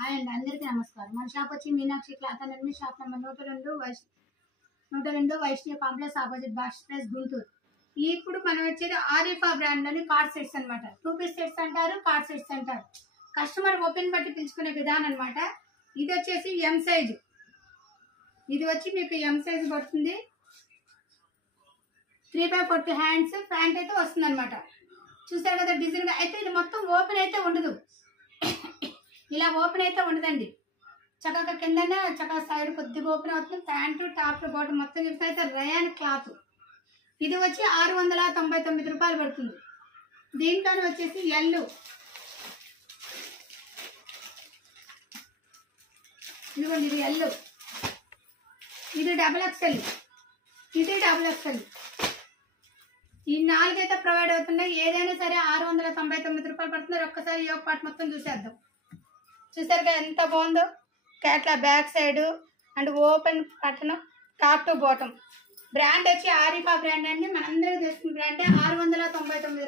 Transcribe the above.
Hi అండి, అందరికీ నమస్కారం. మన షాప్ వచ్చి Meenakshi cloth and shop number 102 Vaishnavi complex opposite box place Guntur. ఇప్పుడు మనం వచ్చేది ఆరిఫా బ్రాండ్ లోని కార్డ్ సెట్స్ అనమాట. 2 పీస్ సెట్స్ అంటారు, కార్డ్ సెట్స్ అంటారు. కస్టమర్ ఓపెన్ బట్టి పిలుచుకునే విధానం అనమాట. ఇది వచ్చేసి ఎం సైజ్. ఇది వచ్చి మీకు ఎం సైజ్ పడుతుంది. 3/4 హ్యాండ్స్ ప్యాంట్ అయితే వస్తుంది అనమాట. చూసారు కదా డిజైన్. అయితే ఇది మొత్తం ఓపెన్ అయితే ఉండదు, ఇలా ఓపెన్ అయితే ఉండదండి. చక్కగా కిందనే చక్కగా సైడ్ కొద్దిగా ఓపెన్ అవుతుంది. ప్యాంటు టాప్ బాటమ్ మొత్తం అయితే రయాన్ క్లాత్. ఇది వచ్చి 699 రూపాయలు పడుతుంది. దీంట్లోనే వచ్చేసి ఎల్లు, ఇదిగోండి ఇది ఎల్లు, ఇది XXL, ఇది XXL. ఈ 4 అయితే ప్రొవైడ్ అవుతున్నాయి. ఏదైనా సరే 699 రూపాయలు పడుతున్నారు. ఒక్కసారి ఈ పార్ట్ మొత్తం చూసేద్దాం. చూసారుగా ఎంత బాగుందో. క్యాట్లా బ్యాక్ సైడ్ అండ్ ఓపెన్ పట్టణం టాప్ టు బాటమ్. బ్రాండ్ వచ్చి ఆరిఫా బ్రాండ్ అండి. మనందరికీ తెలిసిన బ్రాండే. 699